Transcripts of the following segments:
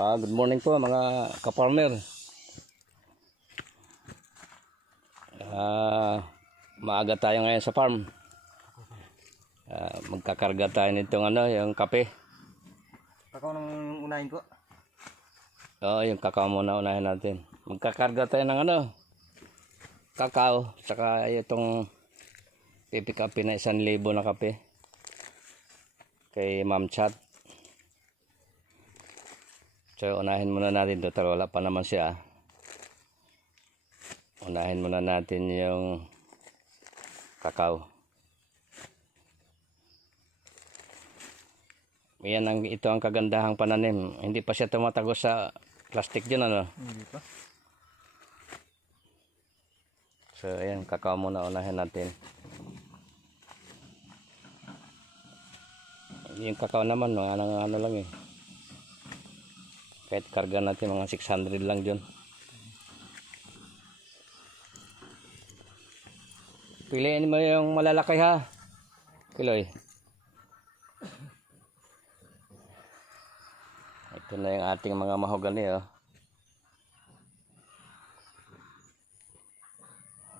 Good morning po mga ka-farmer. Maaga tayo ngayon sa farm. Magkakarga tayo nitong yung kape. Kakao nang unahin po. Oo, yung kakao muna unahin natin. Magkakarga tayo ng kakao. Saka itong pipick up na 1,000 na kape. Kay Ma'am Chat. So unahin muna natin ito. Wala pa naman siya. Unahin muna natin yung kakao. Ito ang kagandahang pananim. Hindi pa siya tumatagos sa plastic dyan, Hindi pa. So ayan, kakao muna unahin natin. Yung kakao naman, ano lang eh. Kahit karga natin mga 600 lang dyan. Piliin mo yung malalaki ha, Kiloy. Ito na yung ating mga mahogani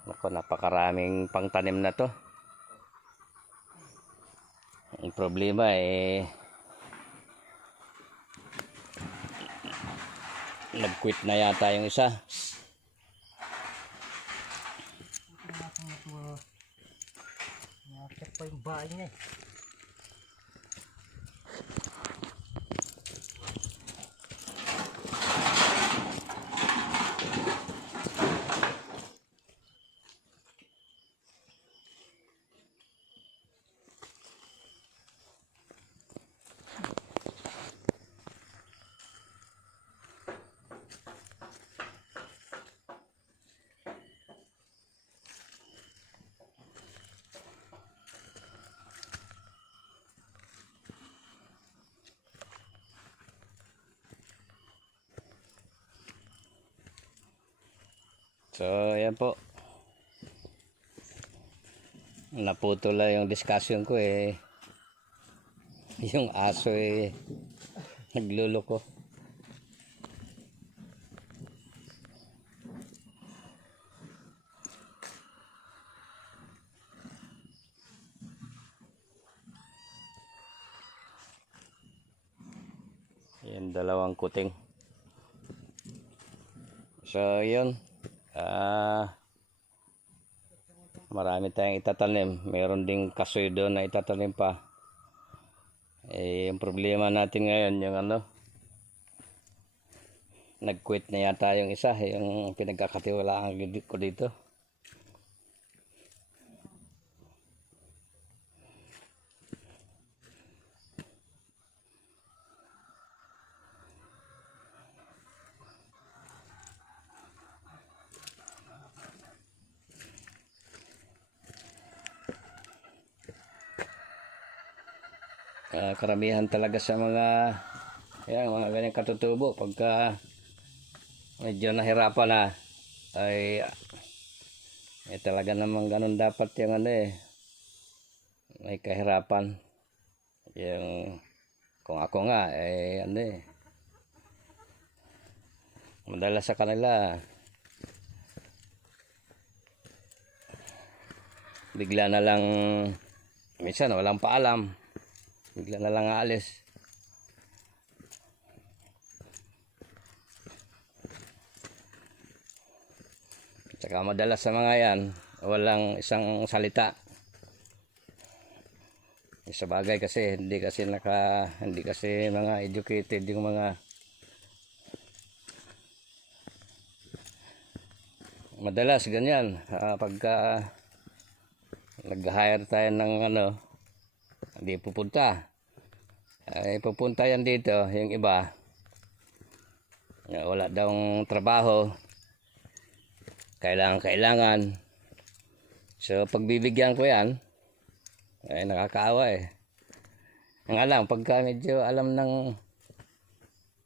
Naku, napakaraming pangtanim na to. Ang problema nag-quit na yata yung isa. Nakakit pa yung bahay niya eh. So ayan po, naputol lang yung discussion ko yung aso nagluloko. Yan, dalawang kuting. So yun, marami tayong itatanim. Meron ding kasoy doon na itatanim pa. Yung problema natin ngayon yung nag-quit na yata yung isa, yung pinagkakatiwalaan ko dito. Karamihan talaga sa mga ganyang katutubo, pagka medyo nahirapan na ay talaga namang ganun dapat yung may kahirapan. Yung kung ako nga madalas sa kanila bigla na lang, minsan walang paalam, bigla na lang aalis. Tsaka madalas sa mga yan, walang isang salita. Sa bagay kasi hindi kasi mga educated yung mga madalas ganyan. Pagka nag-hire tayo ng hindi pupunta. Pupunta yan dito, yung iba wala daw trabaho, kailangan. So pagbibigyan ko yan, nakakaawa ang alam, pagka medyo alam ng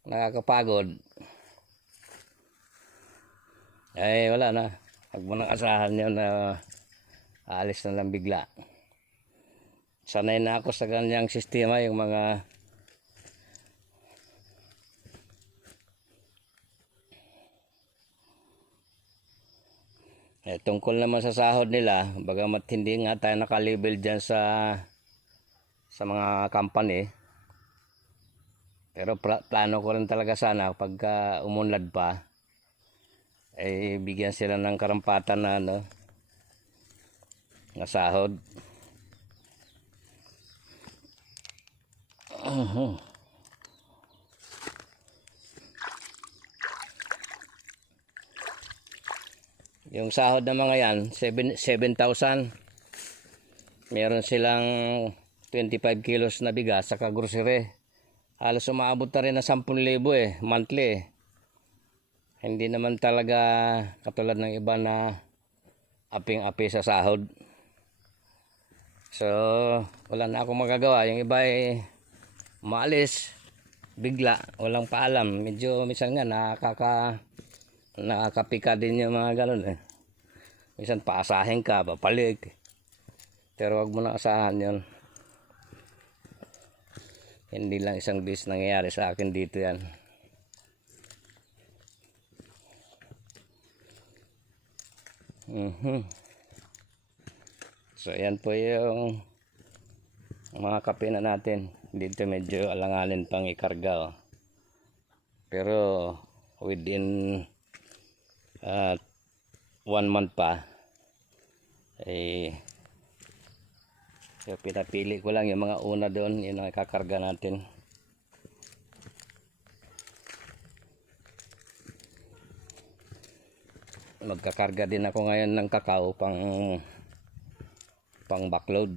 nakakapagod, wala na. Huwag mo nang asahan yun na aalis na lang bigla. Sanay na ako sa ganyang sistema, yung mga Tungkol naman sa sahod nila, bagamat hindi nga tayo nakalabel dyan sa mga company, pero plano ko rin talaga sana pagka umunlad pa, ay bigyan sila ng karampatan na na sahod. Yung sahod ng mga yan, 7,000. Meron silang 25 kilos na bigas sa grocery. Halos umaabot na rin na 10,000 monthly. Hindi naman talaga katulad ng iba na aping-api sa sahod. So, wala na akong magagawa. Yung iba ay maalis bigla, walang paalam. Medyo minsan nga nakakapika din yung mga ganun . Minsan paasahin ka, papalik. Pero wag mo na asahan yun. Hindi lang isang bis nangyayari sa akin dito yan. So yan po yung mga kape na natin. Dito medyo alanganin pang ikarga . Pero within 1 month pa ay so pinapili ko lang yung mga una doon, yun ang ikakarga natin. Magkakarga din ako ngayon ng kakao pang backload.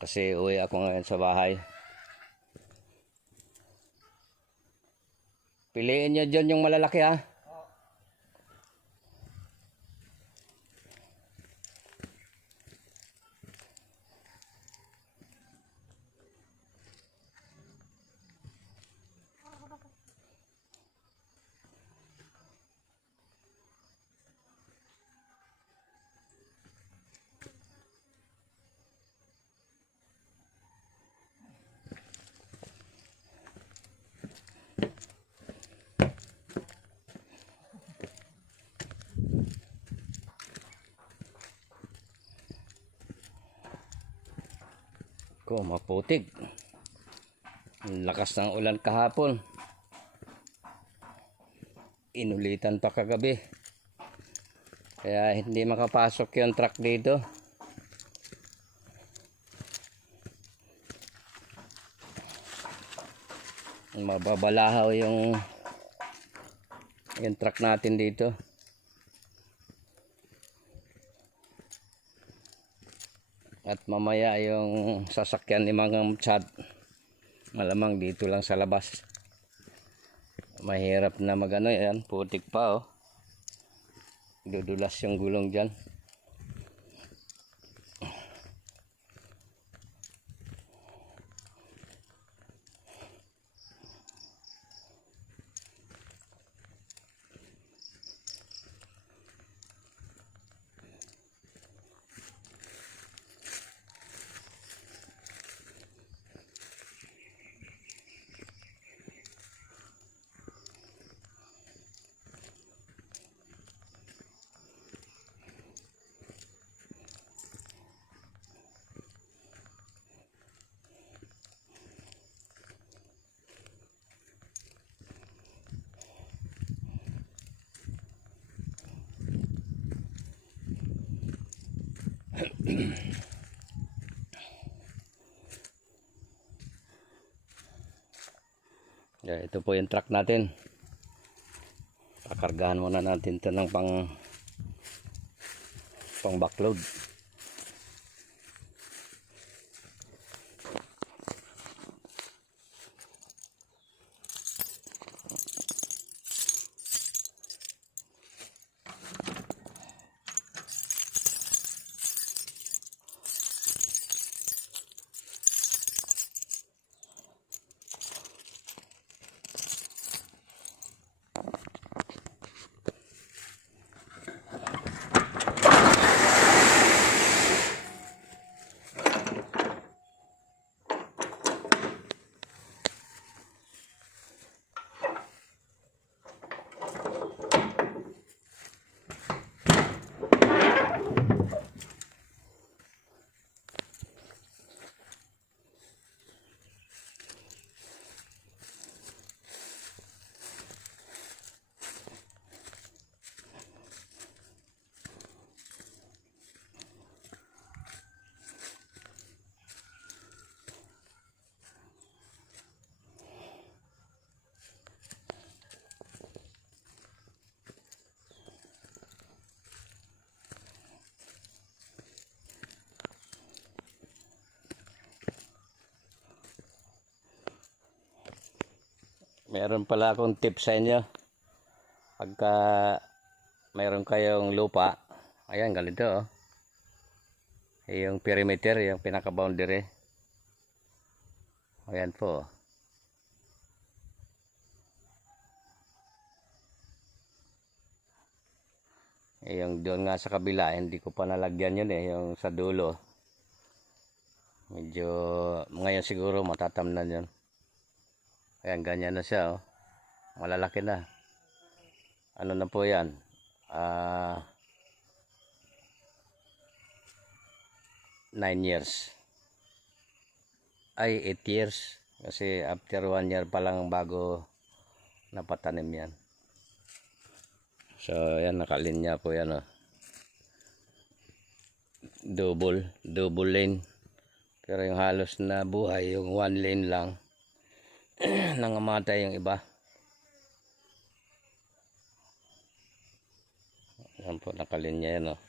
Kasi uwi ako ngayon sa bahay. Piliin nyo dyan yung malalaki ha. Ko maputik. Ang lakas ng ulan kahapon. Inulitan pa kagabi. Kaya hindi makapasok yung truck dito. Mababalahaw yung truck natin dito. At mamaya yung sasakyan ni Mang Chad, malamang dito lang sa labas. Mahirap na magano yan, putik pa dudulas yung gulong dyan. Yeah, ito po yung truck natin. Kakargahan muna natin ito ng pang backload. Meron pala akong tip sa inyo. Pagka mayroon kayong lupa, ayan ganito oh. Yung perimeter, yung pinaka-boundary. Ayan po. Yung doon nga sa kabila, hindi ko pa nalagyan yun yung sa dulo. Medyo, ngayon siguro matatamnan yun. Ayan, ganyan na siya oh. Malalaki na. Ano na po yan? 9 years. Ay, 8 years. Kasi after 1 year pa lang bago napatanim yan. So, yan, nakalinya po yan oh. Double lane. Pero yung halos na buhay, yung 1 lane lang. Nangamatay yung iba. Yan po, nakalinya yan oh.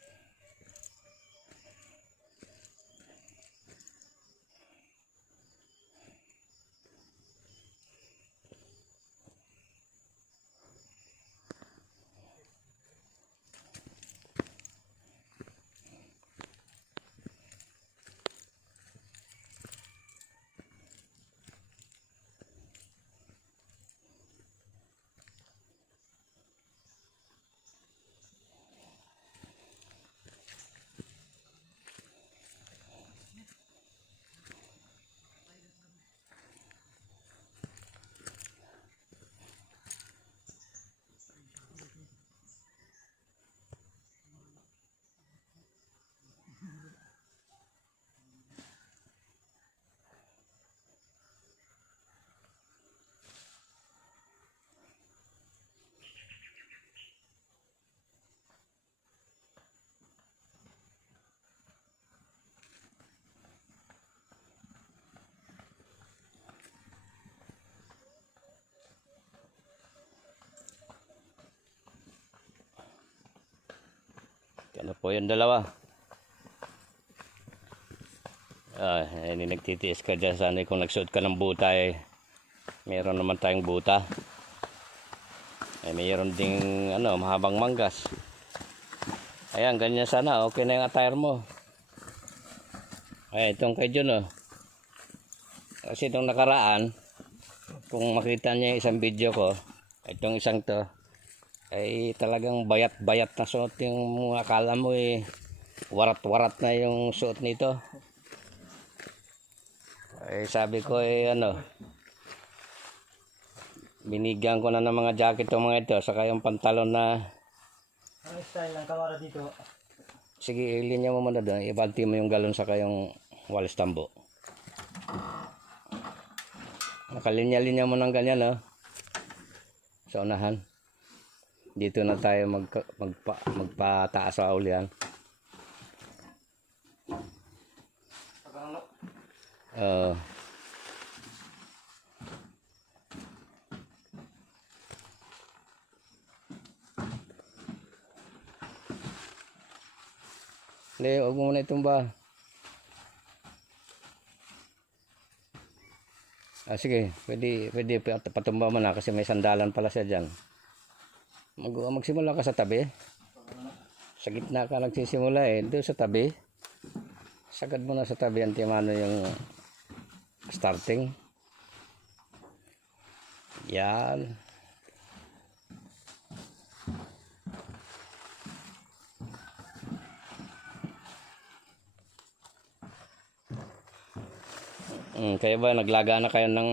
Ano po yung dalawa? Hindi nagtitiis ka dyan. Sana kung nagsuot ka ng buta meron naman tayong buta. Mayroon ding mahabang manggas. Ayan, ganyan sana. Okay na yung attire mo. Ay, itong kay John oh. Kasi itong nakaraan, kung makita niya yung isang video ko, itong isang to, ay talagang bayat-bayat na suot yung akala mo warat-warat na yung suot nito. Ay sabi ko binigyan ko na ng mga jacket yung mga ito, saka yung pantalon na Ano style ng kawara dito? sige, ilinya mo muna doon, ibanti mo yung galon saka yung walis tambo. Nakalinya-linya mo ng ganyan oh. Sa unahan. Dito na tayo magpataas sa ulian. Hindi, huwag mo muna itumba. Sige, pwede patumba mo na kasi may sandalan pala siya dyan. Magsimula ka sa tabi. Sa gitna ka nagsisimula doon sa tabi. Sagad mo na sa tabi ang timano yung starting. Yan. Kaya ba naglaga na kayo ng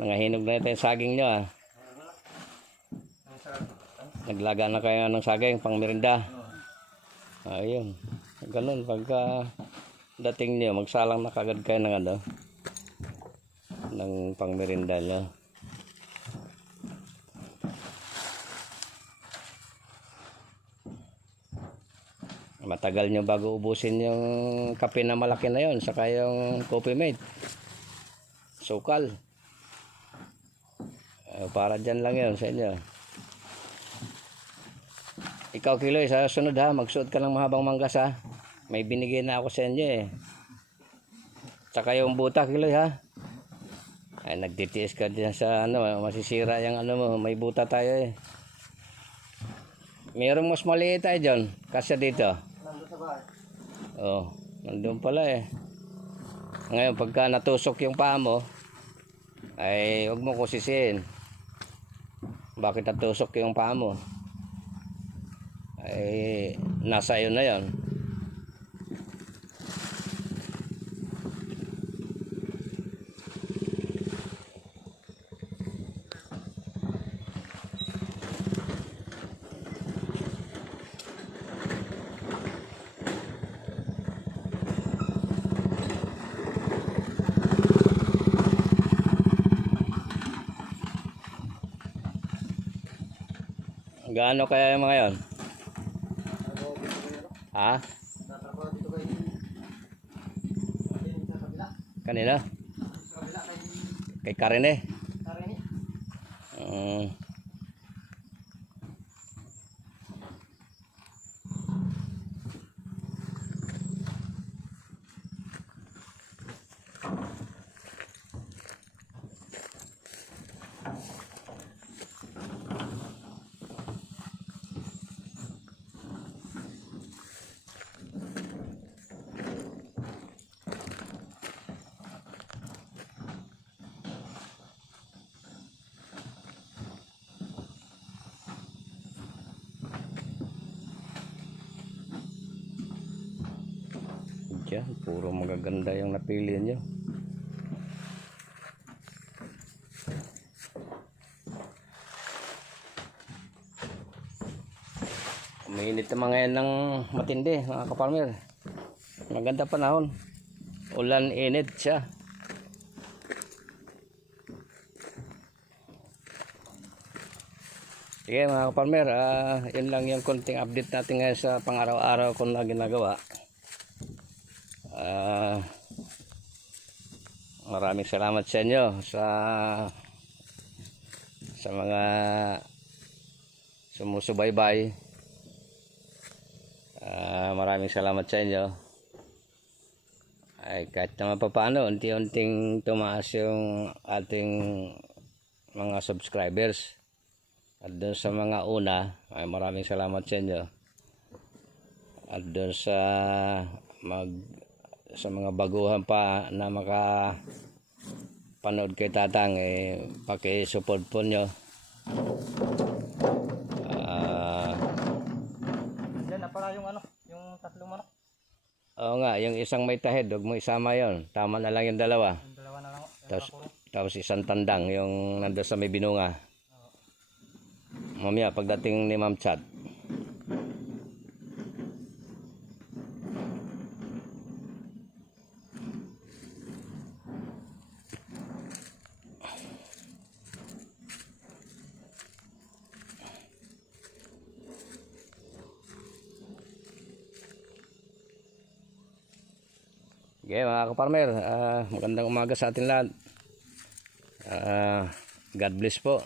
nangahinog na ito yung saging nyo ah. Naglaga na kayo ng saging pang merinda. Ayun. Ganun pagka dating nyo magsalang na kagad kayo ng ng pang merinda nyo. Matagal nyo bago ubusin yung kape na malaki na yon, saka yung Coffee Mate, sukal. Para dyan lang yun sa inyo. Ikaw Kiloy, sa sunod ha, magsuot ka ng mahabang manggas ha. May binigay na ako sa inyo Saka yung buta Kiloy ha. Ay, nagtitiis ka dyan sa ano, masisira yung ano mo, may buta tayo eh. Mayroong mas maliit tayo dyan, kasya dito. Nandun sa bahay. Oh, nandun pala eh. Ngayon, pagka natusok yung paa mo, ay huwag mo kusisiin. Bakit natusok yung paa mo? Ay, nasa iyo na yan. Gaano kaya yung mga yon? Ha? Tatrabaho dito kay sa kabila. Kanina? Sa kabila Kay kay Karine? Karini. Mm. Diyan, puro magaganda yung napili nyo. Uminit naman ngayon ng matindi, mga kaparmer. Maganda panahon. Ulan, init siya. Sige mga kaparmer, yun lang yung konting update natin ngayon sa pang-araw-araw kung na ginagawa. Maraming salamat sa inyo sa mga sumusubaybay. Maraming salamat sa inyo. Ay kahit naman pa paano, unti-unting tumaas yung ating mga subscribers. At doon sa mga una, ay maraming salamat sa inyo. At doon sa mga baguhan pa na makapanood kay Tatang, paki-support po nyo. Yan na pala yung ano, yung tatlong manok. Oo nga, yung isang may tahid, huwag mo isama yon. Tama na lang yung dalawa. Yung dalawa na lang. Tapos isang tandang, yung nandun sa may binunga. Mamaya, pagdating ni Ma'am Chad. Okay mga kaparmer, magandang umaga sa atin lahat. God bless po.